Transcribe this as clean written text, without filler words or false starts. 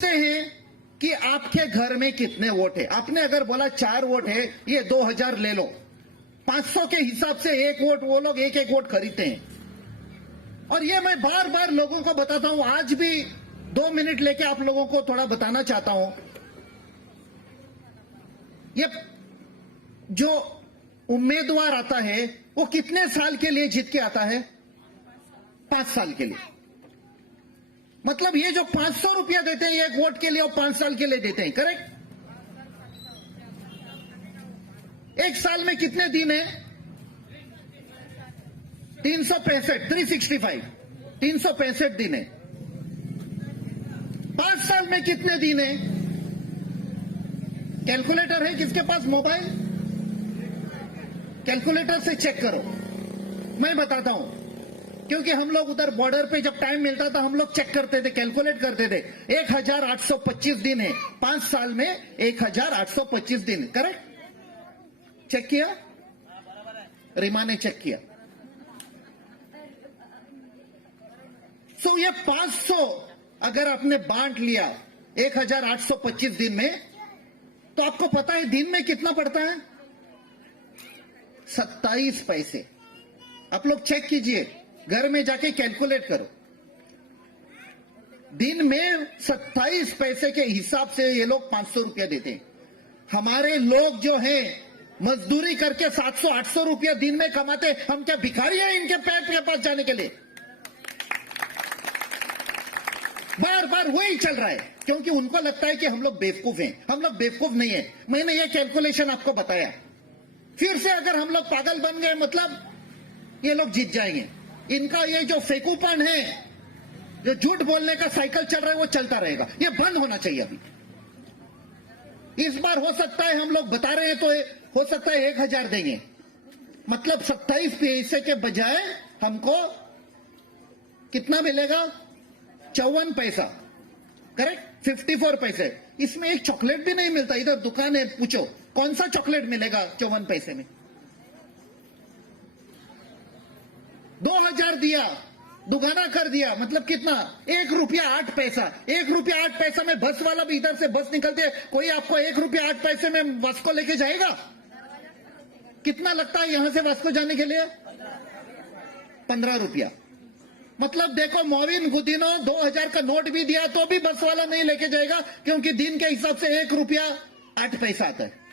हैं कि आपके घर में कितने वोट है। आपने अगर बोला 4 वोट है, ये 2000 ले लो, 500 के हिसाब से 1 वोट वो लोग 1-1 वोट खरीदते हैं। और ये मैं बार बार लोगों को बताता हूं, आज भी 2 मिनट लेके आप लोगों को थोड़ा बताना चाहता हूं। ये जो उम्मीदवार आता है वो कितने साल के लिए जीत के आता है? 5 साल के लिए। मतलब ये जो 500 रुपया देते हैं 1 वोट के लिए और 5 साल के लिए देते हैं, करेक्ट? 1 साल में कितने दिन है? 365, 365, 365 दिन है। 5 साल में कितने दिन है? कैलकुलेटर है किसके पास? मोबाइल? कैलकुलेटर से चेक करो, मैं बताता हूं। क्योंकि हम लोग उधर बॉर्डर पे जब टाइम मिलता था हम लोग चेक करते थे, कैलकुलेट करते थे। 1825 दिन है, 5 साल में 1825 दिन, करेक्ट? चेक किया? रीमा ने चेक किया। सो ये 500 अगर आपने बांट लिया 1825 दिन में, तो आपको पता है दिन में कितना पड़ता है? 27 पैसे। आप लोग चेक कीजिए, घर में जाके कैलकुलेट करो। दिन में 27 पैसे के हिसाब से ये लोग 500 रुपया देते हैं। हमारे लोग जो हैं मजदूरी करके 700-800 रुपया दिन में कमाते, हम क्या भिखारी हैं इनके पेट के पास जाने के लिए? बार बार वही चल रहा है, क्योंकि उनको लगता है कि हम लोग बेवकूफ हैं। हम लोग बेवकूफ नहीं है। मैंने ये कैलकुलेशन आपको बताया। फिर से अगर हम लोग पागल बन गए, मतलब ये लोग जीत जाएंगे। इनका ये जो फेकूपन है, जो झूठ बोलने का साइकिल चल रहा है, वो चलता रहेगा। ये बंद होना चाहिए अभी। इस बार हो सकता है हम लोग बता रहे हैं तो हो सकता है 1000 देंगे, मतलब 27 पैसे के बजाय हमको कितना मिलेगा? 54 पैसा, करेक्ट? 54 पैसे। इसमें एक चॉकलेट भी नहीं मिलता। इधर दुकान है, पूछो कौन सा चॉकलेट मिलेगा 54 पैसे में? 2000 दिया, दुगाना कर दिया, मतलब कितना? 1 रुपया 8 पैसा। 1 रुपया 8 पैसा में बस वाला भी, इधर से बस निकलती है, कोई आपको 1 रुपया 8 पैसे में वास्को लेके जाएगा? कितना लगता है यहां से वास्को जाने के लिए? 15 रुपया। मतलब देखो, मोविन गुदिनो 2000 का नोट भी दिया तो भी बस वाला नहीं लेके जाएगा, क्योंकि दिन के हिसाब से 1 रुपया 8 पैसा आता है।